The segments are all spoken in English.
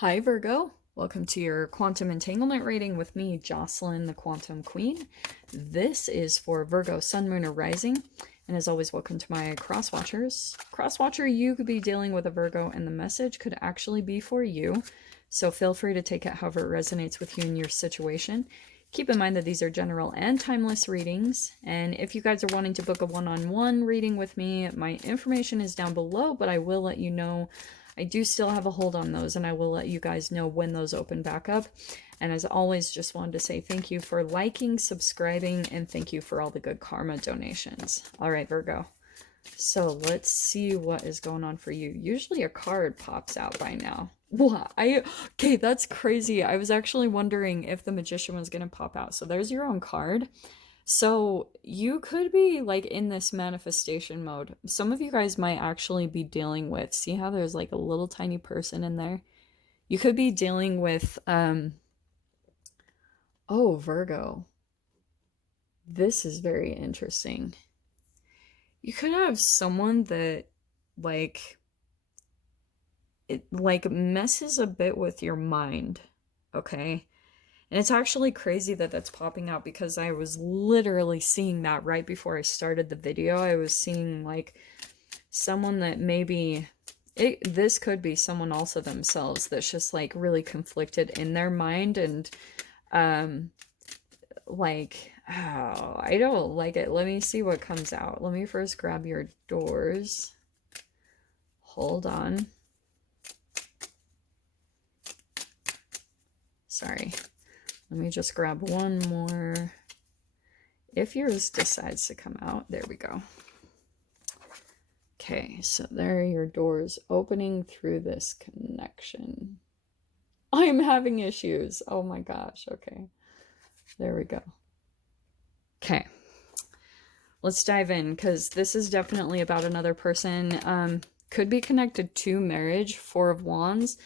Hi Virgo, welcome to your quantum entanglement reading with me, Jocelyn, the Quantum Queen. This is for Virgo, Sun, Moon, or Rising. And as always, welcome to my cross watchers. Cross watcher, you could be dealing with a Virgo and the message could actually be for you. So feel free to take it however it resonates with you in your situation. Keep in mind that these are general and timeless readings. And if you guys are wanting to book a one-on-one reading with me, my information is down below, but I will let you know I do still have a hold on those, and I will let you guys know when those open back up. And as always, just wanted to say thank you for liking, subscribing, and thank you for all the good karma donations. All right, Virgo. So let's see what is going on for you. Usually a card pops out by now. What? Okay, that's crazy. I was actually wondering if the Magician was going to pop out. So there's your own card. So you could be like in this manifestation mode. Some of you guys might actually be dealing with, see how there's like a little tiny person in there? You could be dealing with, oh, Virgo. This is very interesting. You could have someone that like, it like messes a bit with your mind, okay? And it's actually crazy that that's popping out because I was literally seeing that right before I started the video. I was seeing like someone that maybe this could be someone also themselves that's just like really conflicted in their mind and like, oh, I don't like it. Let me see what comes out. Let me first grab your doors. Hold on. Sorry. Let me just grab one more. If yours decides to come out, there we go. Okay, so there are your doors opening through this connection. I'm having issues. Oh my gosh, okay. There we go. Okay. Let's dive in, because this is definitely about another person. Could be connected to marriage, Four of Wands.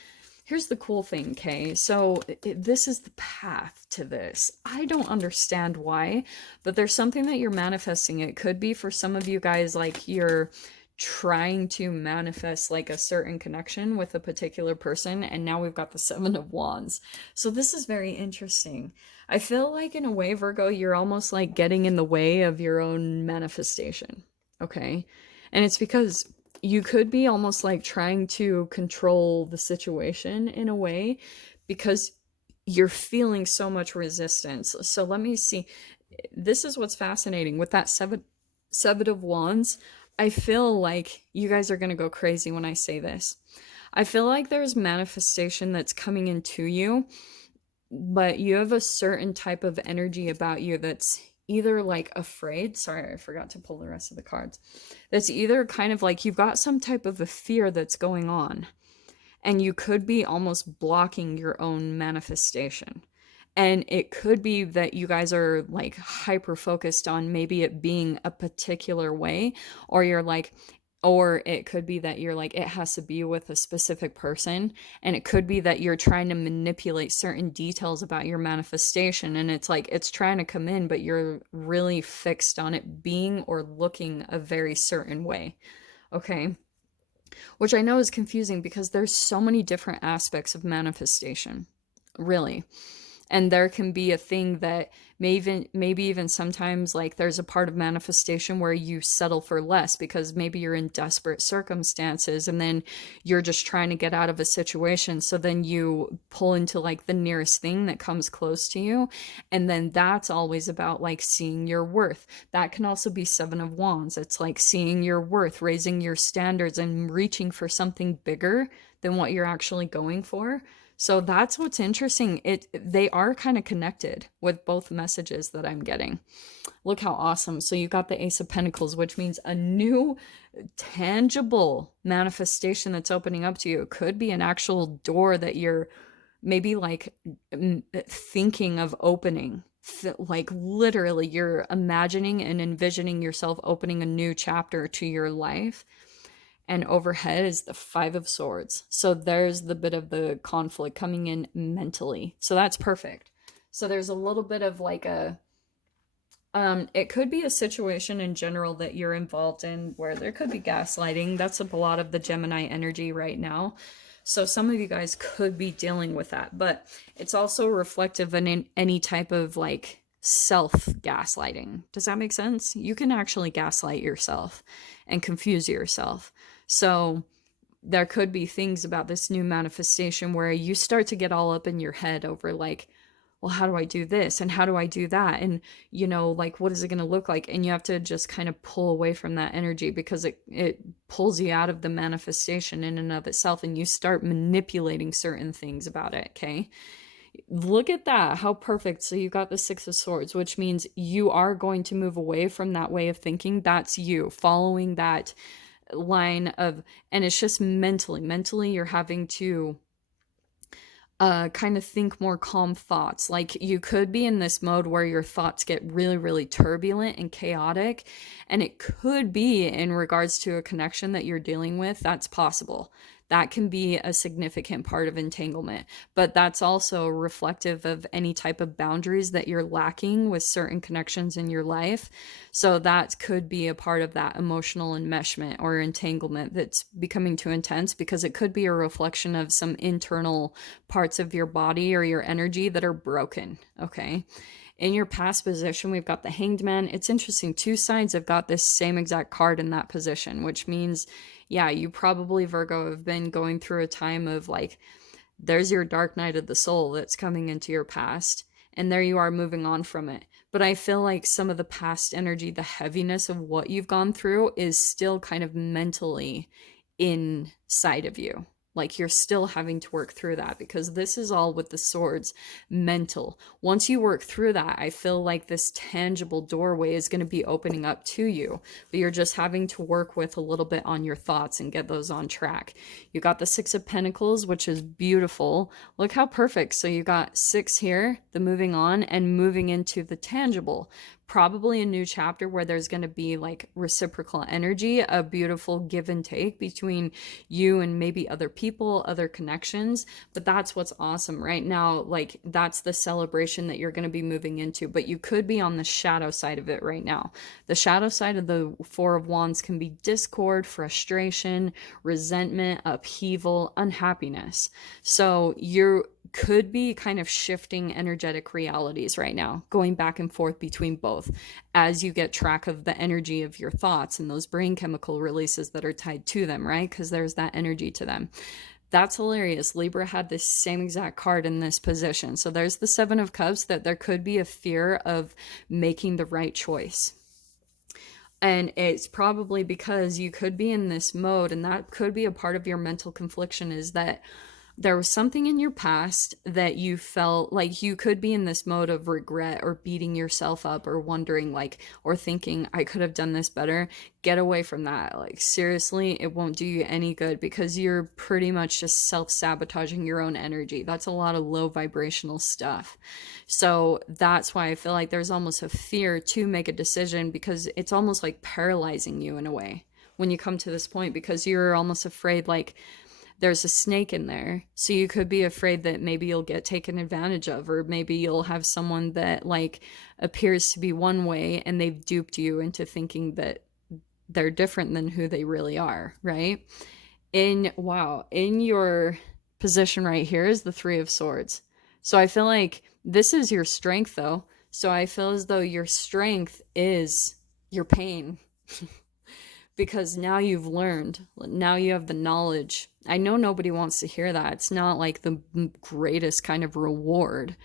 Here's the cool thing, okay? So this is the path to this. I don't understand why, but there's something that you're manifesting. It could be for some of you guys, like you're trying to manifest like a certain connection with a particular person, and now we've got the Seven of Wands. So this is very interesting. I feel like in a way, Virgo, you're almost like getting in the way of your own manifestation, okay? And it's because you could be almost like trying to control the situation in a way because you're feeling so much resistance. So let me see. This is what's fascinating with that seven of Wands. I feel like you guys are going to go crazy when I say this. I feel like there's manifestation that's coming into you, but you have a certain type of energy about you that's either like afraid. Sorry, I forgot to pull the rest of the cards. That's either kind of like you've got some type of a fear that's going on, and you could be almost blocking your own manifestation. And it could be that you guys are like hyper focused on maybe it being a particular way, or you're like, or it could be that you're like, it has to be with a specific person. And it could be that you're trying to manipulate certain details about your manifestation. And it's like, it's trying to come in, but you're really fixed on it being or looking a very certain way. Okay. Which I know is confusing because there's so many different aspects of manifestation, really. And there can be a thing that maybe even sometimes like there's a part of manifestation where you settle for less because maybe you're in desperate circumstances and then you're just trying to get out of a situation. So then you pull into like the nearest thing that comes close to you. And then that's always about like seeing your worth. That can also be Seven of Wands. It's like seeing your worth, raising your standards and reaching for something bigger than what you're actually going for. So that's what's interesting. They are kind of connected with both messages that I'm getting. Look how awesome. So you got the Ace of Pentacles, which means a new tangible manifestation that's opening up to you. It could be an actual door that you're maybe like thinking of opening. Like literally you're imagining and envisioning yourself opening a new chapter to your life. And overhead is the Five of Swords. So there's the bit of the conflict coming in mentally. So that's perfect. So there's a little bit of like a, it could be a situation in general that you're involved in where there could be gaslighting. That's a lot of the Gemini energy right now. So some of you guys could be dealing with that, but it's also reflective in any type of like self gaslighting. Does that make sense? You can actually gaslight yourself and confuse yourself. So there could be things about this new manifestation where you start to get all up in your head over like, well, how do I do this? And how do I do that? And, you know, like, what is it going to look like? And you have to just kind of pull away from that energy because it pulls you out of the manifestation in and of itself. And you start manipulating certain things about it. Okay. Look at that. How perfect. So you got the Six of Swords, which means you are going to move away from that way of thinking. That's you following that line of, and it's just mentally you're having to kind of think more calm thoughts. Like you could be in this mode where your thoughts get really, really turbulent and chaotic. And it could be in regards to a connection that you're dealing with. That's possible. That can be a significant part of entanglement, but that's also reflective of any type of boundaries that you're lacking with certain connections in your life. So that could be a part of that emotional enmeshment or entanglement that's becoming too intense, because it could be a reflection of some internal parts of your body or your energy that are broken. Okay. In your past position, we've got the Hanged Man. It's interesting. Two sides have got this same exact card in that position, which means, yeah, you probably, Virgo, have been going through a time of like, there's your dark night of the soul that's coming into your past. And there you are moving on from it. But I feel like some of the past energy, the heaviness of what you've gone through is still kind of mentally inside of you. Like you're still having to work through that, because this is all with the swords, mental. Once you work through that, I feel like this tangible doorway is going to be opening up to you, but you're just having to work with a little bit on your thoughts and get those on track. You got the Six of Pentacles, which is beautiful. Look how perfect. So you got six here, the moving on and moving into the tangible. Probably a new chapter where there's going to be like reciprocal energy, a beautiful give and take between you and maybe other people, other connections. But that's what's awesome right now. Like that's the celebration that you're going to be moving into, but you could be on the shadow side of it right now. The shadow side of the Four of Wands can be discord, frustration, resentment, upheaval, unhappiness. So you could be kind of shifting energetic realities right now, going back and forth between both as you get track of the energy of your thoughts and those brain chemical releases that are tied to them, right? Because there's that energy to them. That's hilarious. Libra had this same exact card in this position. So there's the Seven of Cups, that there could be a fear of making the right choice. And it's probably because you could be in this mode, and that could be a part of your mental confliction, is that there was something in your past that you felt like you could be in this mode of regret or beating yourself up or wondering like, or thinking I could have done this better. Get away from that. Like seriously, it won't do you any good, because you're pretty much just self-sabotaging your own energy. That's a lot of low vibrational stuff. So that's why I feel like there's almost a fear to make a decision, because it's almost like paralyzing you in a way when you come to this point, because you're almost afraid like there's a snake in there. So you could be afraid that maybe you'll get taken advantage of, or maybe you'll have someone that like appears to be one way and they've duped you into thinking that they're different than who they really are, right? In your position right here is the Three of Swords. So I feel like this is your strength though. So I feel as though your strength is your pain. Because now you've learned, now you have the knowledge. I know nobody wants to hear that. It's not like the greatest kind of reward,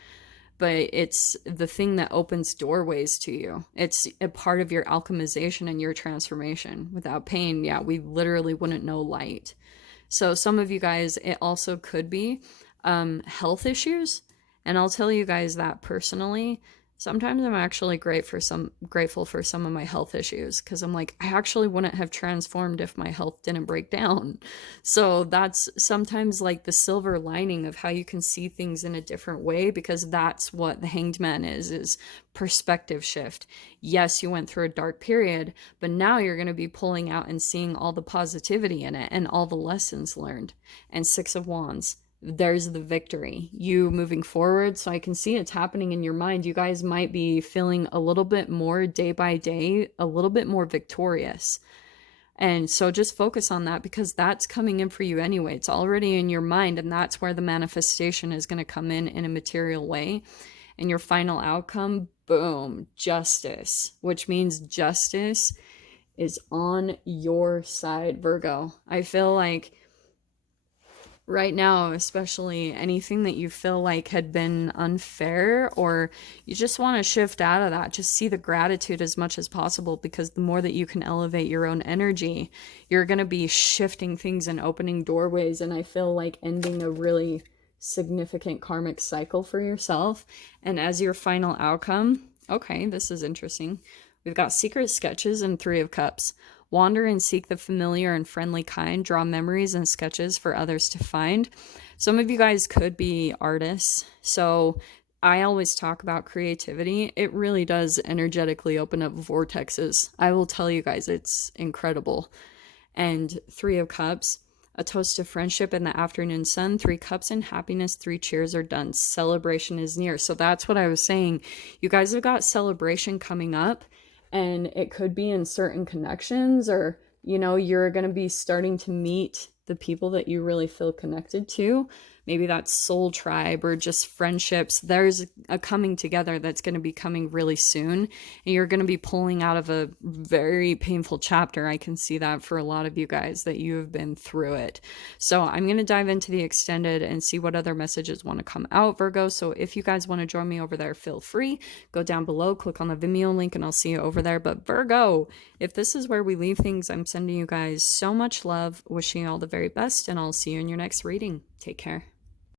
but it's the thing that opens doorways to you. It's a part of your alchemization and your transformation. Without pain, yeah, we literally wouldn't know light. So some of you guys, it also could be health issues. And I'll tell you guys that personally, sometimes I'm actually grateful for some of my health issues, because I'm like, I actually wouldn't have transformed if my health didn't break down. So that's sometimes like the silver lining of how you can see things in a different way, because that's what the Hanged Man is perspective shift. Yes, you went through a dark period, but now you're going to be pulling out and seeing all the positivity in it and all the lessons learned. And Six of Wands, there's the victory, you moving forward. So I can see it's happening in your mind. You guys might be feeling a little bit more day by day, a little bit more victorious. And so just focus on that, because that's coming in for you anyway. It's already in your mind, and that's where the manifestation is going to come in a material way. And your final outcome, boom, justice, which means justice is on your side, Virgo. I feel like right now, especially, anything that you feel like had been unfair, or you just want to shift out of that, just see the gratitude as much as possible, because the more that you can elevate your own energy, you're going to be shifting things and opening doorways. And I feel like ending a really significant karmic cycle for yourself. And as your final outcome, okay, this is interesting. We've got secret sketches and 3 of Cups. Wander and seek the familiar and friendly kind. Draw memories and sketches for others to find. Some of you guys could be artists. So I always talk about creativity. It really does energetically open up vortexes. I will tell you guys, it's incredible. And 3 of Cups. A toast to friendship in the afternoon sun. 3 cups and happiness. 3 cheers are done. Celebration is near. So that's what I was saying. You guys have got celebration coming up. And it could be in certain connections, or, you know, you're going to be starting to meet the people that you really feel connected to. Maybe that's soul tribe or just friendships. There's a coming together that's going to be coming really soon. And you're going to be pulling out of a very painful chapter. I can see that for a lot of you guys, that you have been through it. So I'm going to dive into the extended and see what other messages want to come out, Virgo. So if you guys want to join me over there, feel free. Go down below, click on the Vimeo link, and I'll see you over there. But Virgo, if this is where we leave things, I'm sending you guys so much love, wishing you all the very best, and I'll see you in your next reading. Take care.